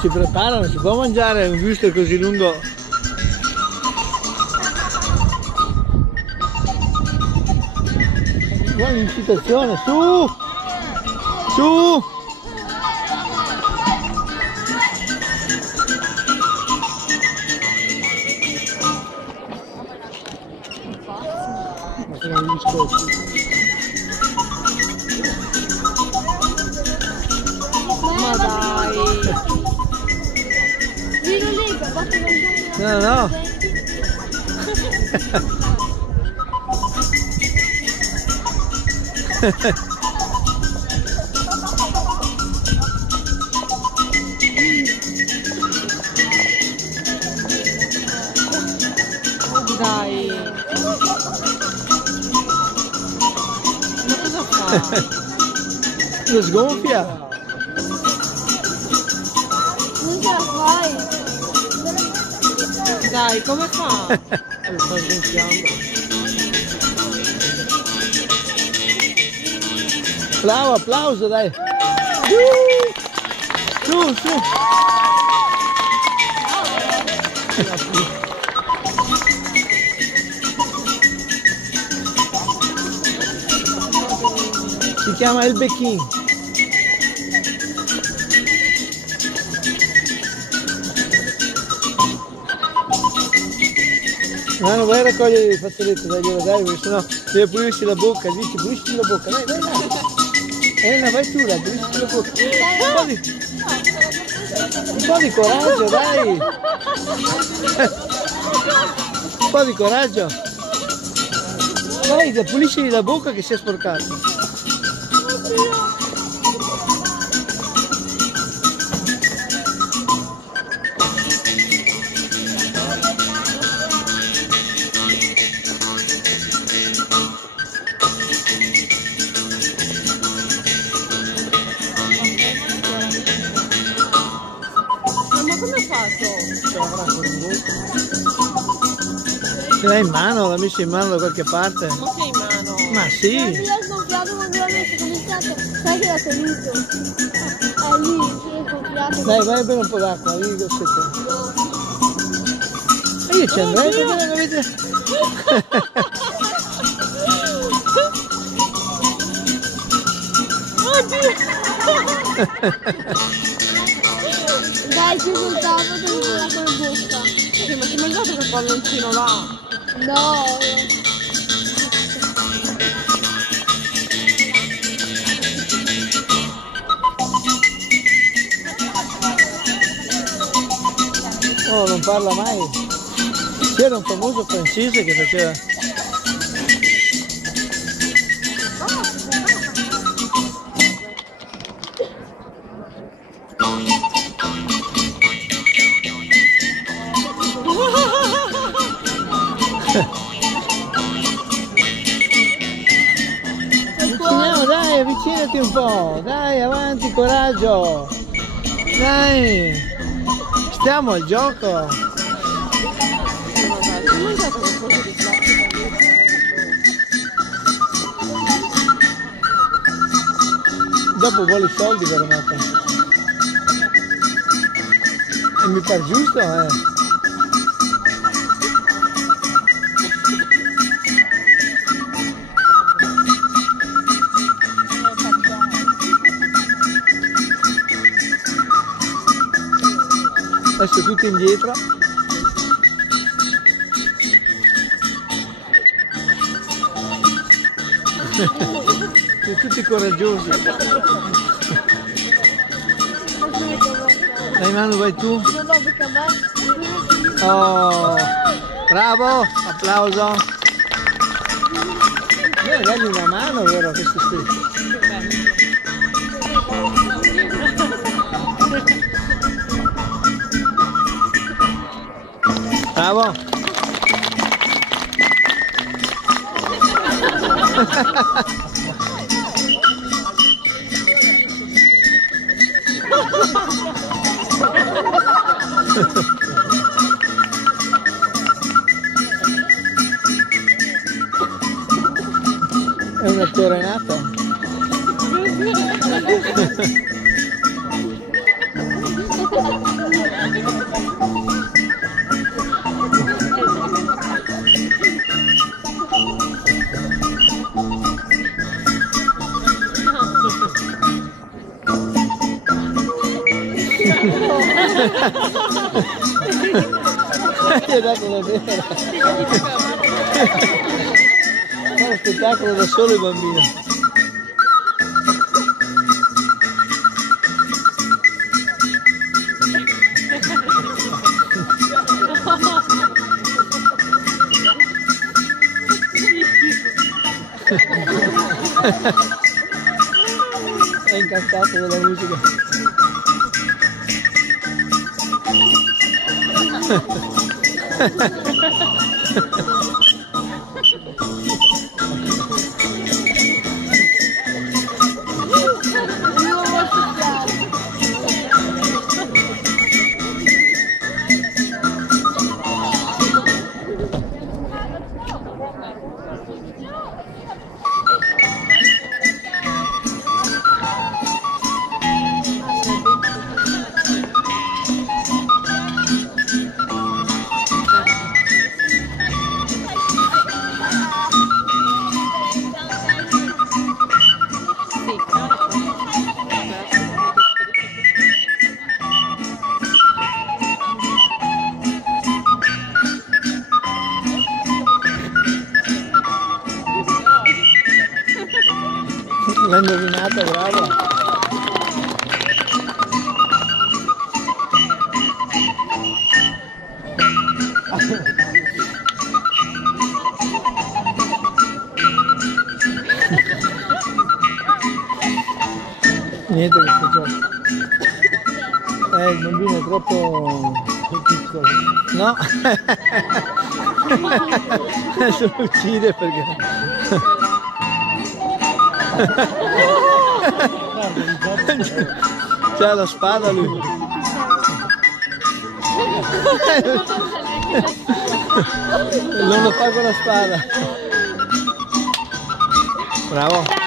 Si preparano, si può mangiare un wurstel così lungo. Buona incitazione, su! Su! Ma sono gli scocchi. Ma dai! No, no! Dai! Ma cosa fa? Lo sgonfia! Non ce la fai! Dai, come fa? Lo sto sgonfiando. Bravo, applauso, dai! Su, su! Si chiama il Bechin. No, non vai a raccogliere il fazzoletto, dai, perché sennò deve pulirsi la bocca, dici pulisci la bocca, dai, dai, dai. Elena, vai tu, dai, pulisci la bocca. Un po' di coraggio, dai. Un po' di coraggio. Dai, pulisci la bocca che si è sporcata. Ce l'hai in mano? L'ha messo in mano da qualche parte? Ma che in mano? Ma sì! Non mi l'ha sgonfiato quando l'ha messo, cominciato, sai che l'ha tenuto. Lì, si è sgonfiato. Dai, vai a bere un po' d'acqua, lì che e io ci andrei perché non avete... Dai, ci soltavo, devo con la bocca. Sì, ma ti hai mangiato quel palloncino là? No. Oh, non parla mai. C'era un famoso francese che faceva... Avviciniamo, dai, avvicinati un po', dai, avanti, coraggio, dai, stiamo al gioco. Dopo vuole i soldi per mettere. E mi pare giusto, Adesso tutti indietro. Tutti coraggiosi. Dai Manu, vai tu. Oh, bravo, applauso. Dagli una mano, vero, questo qui. Bravo. È una coronata. Gli ho dato la vera. È uno spettacolo da solo il bambino. È incantato dalla musica. L'ha indovinata, bravo. Niente questo gioco. Il bambino è troppo piccolo. No? Adesso lo uccide perché... C'ha la spada lui. Non lo fa con la spada. Bravo.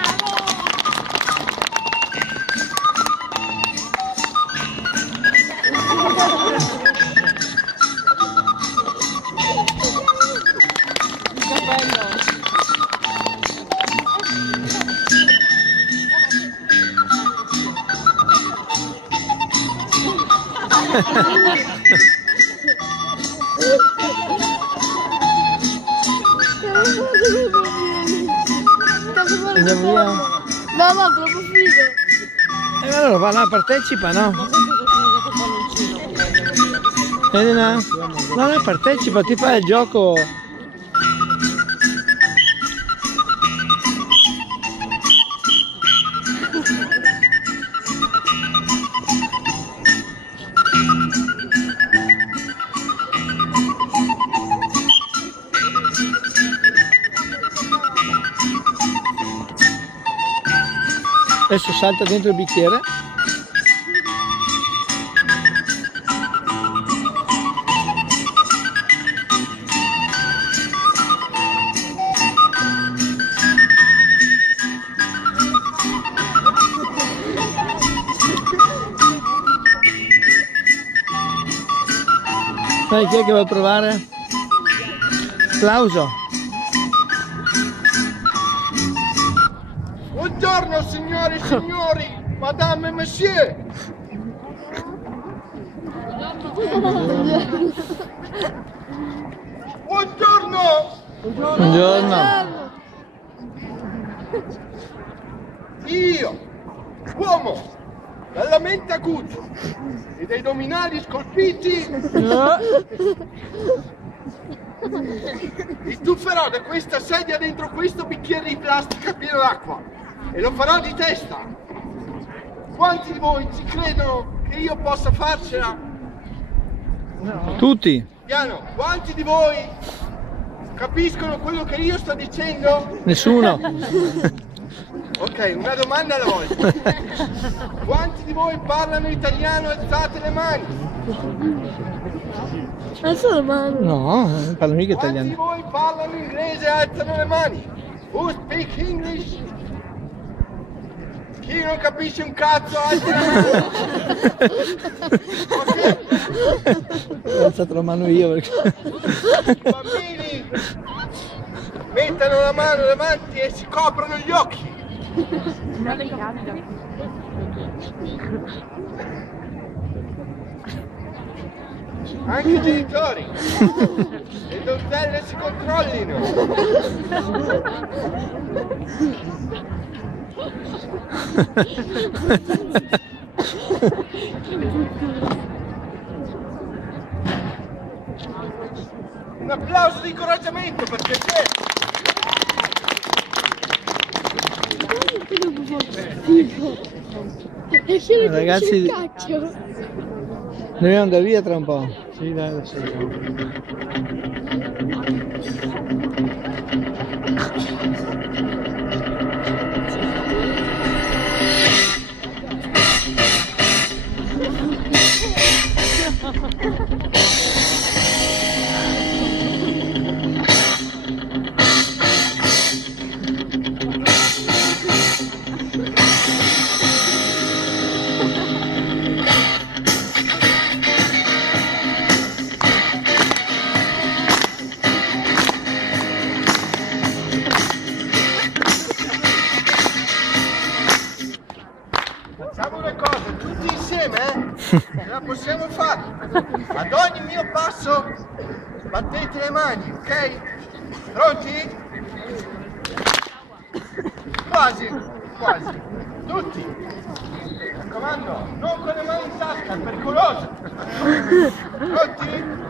Andiamo via? No, troppo figo. E allora va là, partecipa, no? Elena? No, partecipa, ti fai il gioco. Adesso salta dentro il bicchiere. Sai chi è che va a provare? Applauso. Buongiorno signori e signori, madame e monsieur. Buongiorno. Buongiorno. Io, uomo, dalla mente acuta e dai addominali scolpiti, mi tufferò da questa sedia dentro questo bicchiere di plastica pieno d'acqua e lo farò di testa. Quanti di voi ci credono che io possa farcela? Tutti. Piano, quanti di voi capiscono quello che io sto dicendo? Nessuno. Ok, una domanda alla volta. Quanti di voi parlano italiano? Alzate le mani. Alzo la mano. No, non parlo mica Quanti di italiano. voi parlano inglese? Alzano le mani. Who speak English? Chi non capisce un cazzo, altri. Ok? Ho alzato la mano io perché... I bambini mettono la mano davanti e si coprono gli occhi. Anche i genitori. Le donzelle si controllino. Un applauso di incoraggiamento per piacere. Ragazzi, Cacchio. dobbiamo andare via tra un po'. Sì, dai, adesso Facciamo una cosa, tutti insieme, ce la possiamo fare. Ad ogni mio passo battete le mani, ok? Pronti? Quasi, quasi. Tutti. Mi raccomando, non con le mani in tasca, è pericoloso. Pronti?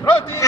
Pronti?